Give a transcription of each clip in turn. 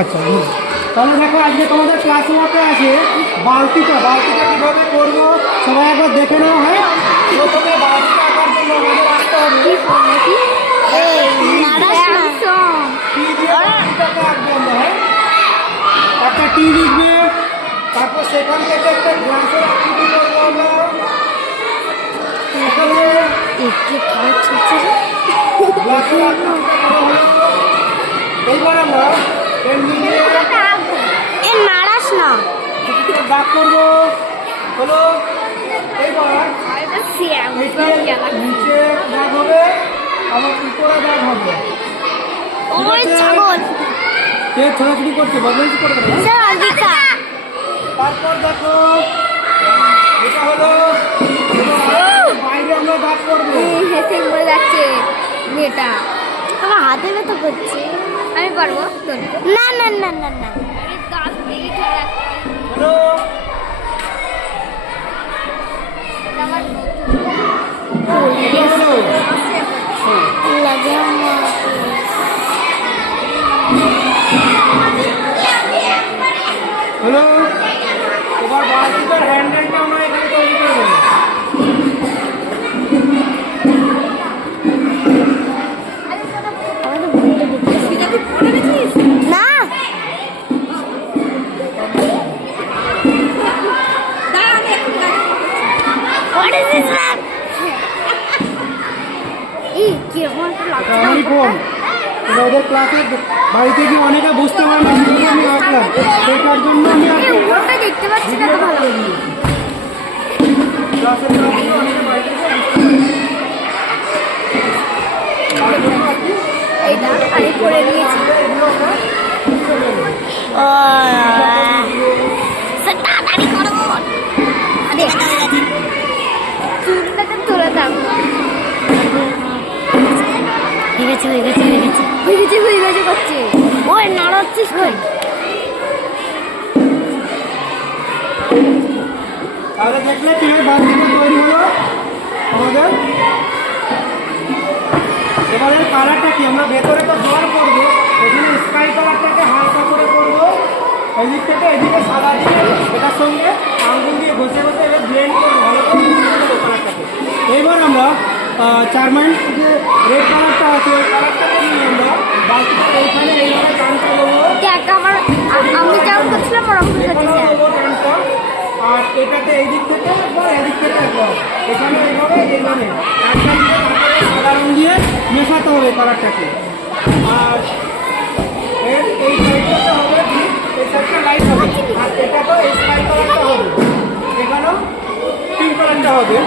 আচ্ছা তাহলে দেখো আজকে তোমাদের ক্লাস ওয়ার্কে আছে বালতিটা কীভাবে করবো সবাই একবার দেখে নাও। হ্যাঁ, প্রথমে বালতিটা আঁকার জন্য আমাদের আসতে হবে একটা টি লিখবে, তারপর সেখান থেকে একটা গ্লাসের আকৃতি করবো আমরা। এইবার আমরা নাড়াস না দাগ করবো হলো। এইবার নিচে দাগ হবে, আবার উপরে দাগ হবে। কে ছোড়াছুড়ি করছে, বদমাইশি করবে না। তারপর দেখো এটা হলো বাইরে আমরা দাগ করবো। হেসে পড়ে যাচ্ছে মেয়েটা, আমার হাতে ব্যথা করছে। আমি পারবো না না না না না হলো লাগে হলো। এবার বালতিটার হ্যান্ডেলটা আমরা এখানে তৈরি করবো। না ওদের ক্লাসে বাড়িতে গিয়ে অনেকে বুঝতে পারে না, আমি আসলাম সেটার জন্য আমি দেখতে পাচ্ছি না তো ভালো ক্লাসের ক্লাসগুলো অনেকে বাড়িতে গিয়ে এটা খালি করে নিয়েছি। চুলটাকে তুলে দাও। হয়ে গেছে করছে। ওই নাড়াচ্ছিস কই? তাহলে দেখলে কিভাবে বালতিটা তৈরি হলো আমাদের। এবারে কালারটা কি, আমরা ভেতরে তো জল করবো, এখানে স্কাই কালারটাকে হালকা করে করবো। এদিক থেকে এদিকে সাদা দিয়ে এটার সঙ্গে আঙুল দিয়ে ঘষে এবার ব্লেন্ড করবো ভালো করে কালারটাকে। এবার আমরা 4 মাইন্ড যে রেড কালারটা আছে ওই কালারটাকে নিয়ে আমরা বালতিটা এইখানে এইভাবে টান করবো। আমি যেমন করছিলাম ওরকম করছি। আর এটাতে এই দিক থেকে একবার এদিক থেকে একবার এখানে এইভাবে সাদা রঙ দিয়ে মেশাতে হবে কালারটাকে। আর এই সাইডটা হবে, এই সাইডটা লাইট হবে, আর এটা তো এই স্কাই কালারটা হবে, এখানেও পিঙ্ক কালারটা হবে।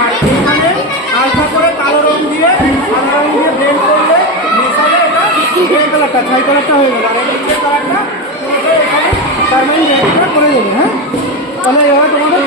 আর এখানে হালকা করে কালো রঙ দিয়ে সাদা রঙ দিয়ে ব্লেন্ড করলে মেশালে এটা গ্রে কালারটা ছাই কালারটা হয়ে গেল। আর এই গ্রে কালারটা এখানে তার মানে রেডটা করে দেবে। হ্যাঁ, তাহলে এবার তোমাদের